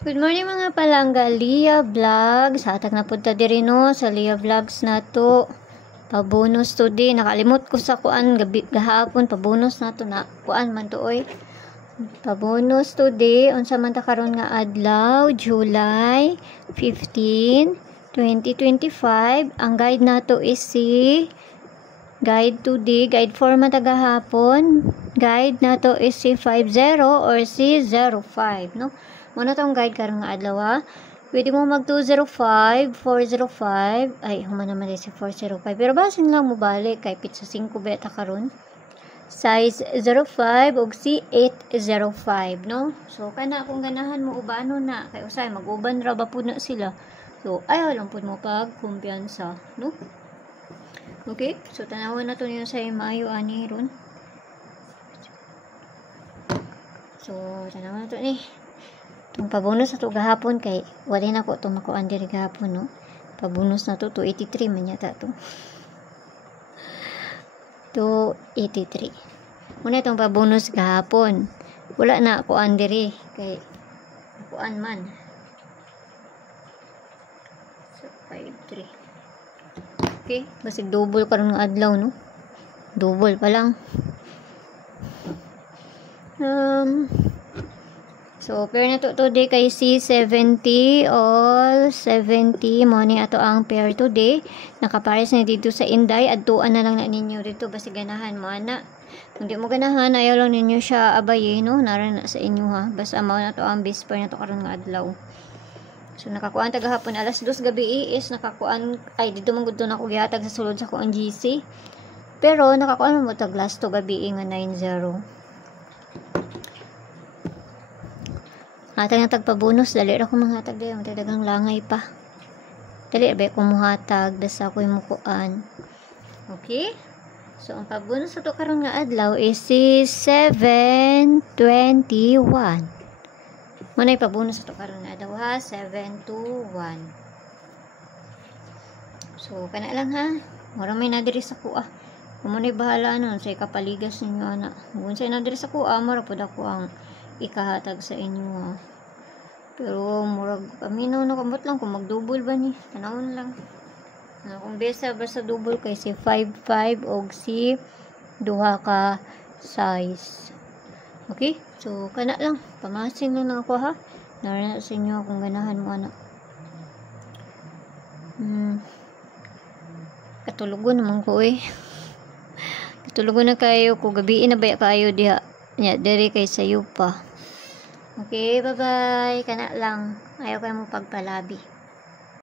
Good morning mga palangga, Lia Vlogs. Hatag na punta diri no sa Lia Vlogs nato. Pabonus today. Nakalimot ko sa kuan gabi gahapon pabonus nato na kuan man to oy. Pabonus today unsa man ta karon nga adlaw, July 15, 2025. Ang guide nato is si guide today, guide 4 man ta gahapon. Guide nato is si 50 or si 05, no? Muna tong guide karong nga adlaw ha. Pwede mo mag 205, 405, ay human naman si 405. Pero basin lang mo balik kay pizza 5 beta karon. Size 05 ug si 805, no? So kana kung ganahan mo ubano na kay usay mag-uban ra ba pud na sila. So ayaw lang pud mo pag kumpiyansa, no? Okay? So tanawon na to niyo sa maayo ani ron. So tanawon na to ni. Itong pabonus na to gahapon kay wala na ko itong makuan diri gahapon, no? Pabonus na to 283 man yata to. 283. Muna itong pabonus gahapon. Wala na kuan diri kay kuan man. So 53. Okay, basig double karon ng adlaw, no? Double pa lang. So, pair na to today kay C70 all 70 mo ni ato ang pair today. Nakapares na dito sa Inday. Adtuan na lang na ninyo dito basi ganahan mo ana. Kung di mo ganahan, ayaw lang ninyo siya abayin, no? Naran na sa inyo ha. Basta mao na to ang best pair na to karon nga adlaw. So, nakakuan tagahapon alas 2 gabi is nakakuan ay dito man gud to na ko gihatag sa sulod sa kuan GC. Pero nakakuan mo tag last to gabi nga 90. Hatag na tagpabonus, dali ra ko manghatag dayon, dagang langay pa. Dali ba ko muhatag, dasa ko yung mukuan. Okay? So, ang pabonus sa to karon nga adlaw is si 721. Muna yung pabonus sa to karon nga adlaw ha, 721. So, kana lang ha. Mura may nadiri sa kuha. Kung muna bahala nun, sa ikapaligas ninyo ana. Kung sa'yo nadiri sa kuha, mura po ako ang ikahatag sa inyo ha. Pero murag paminaw na kamot lang kung mag-double ba ni tanawon lang kung besa basta double kay si 55 og si duha ka size. Okay, so kana lang pamasin lang ako ha. Nara sa inyo kung ganahan mo ana. Katulugon naman ko katulugon na kayo ko gabi na ba kayo diha nya diri kay sayo pa. Okay, bye-bye. Kana lang. Ayaw kayo mo pagpalabi.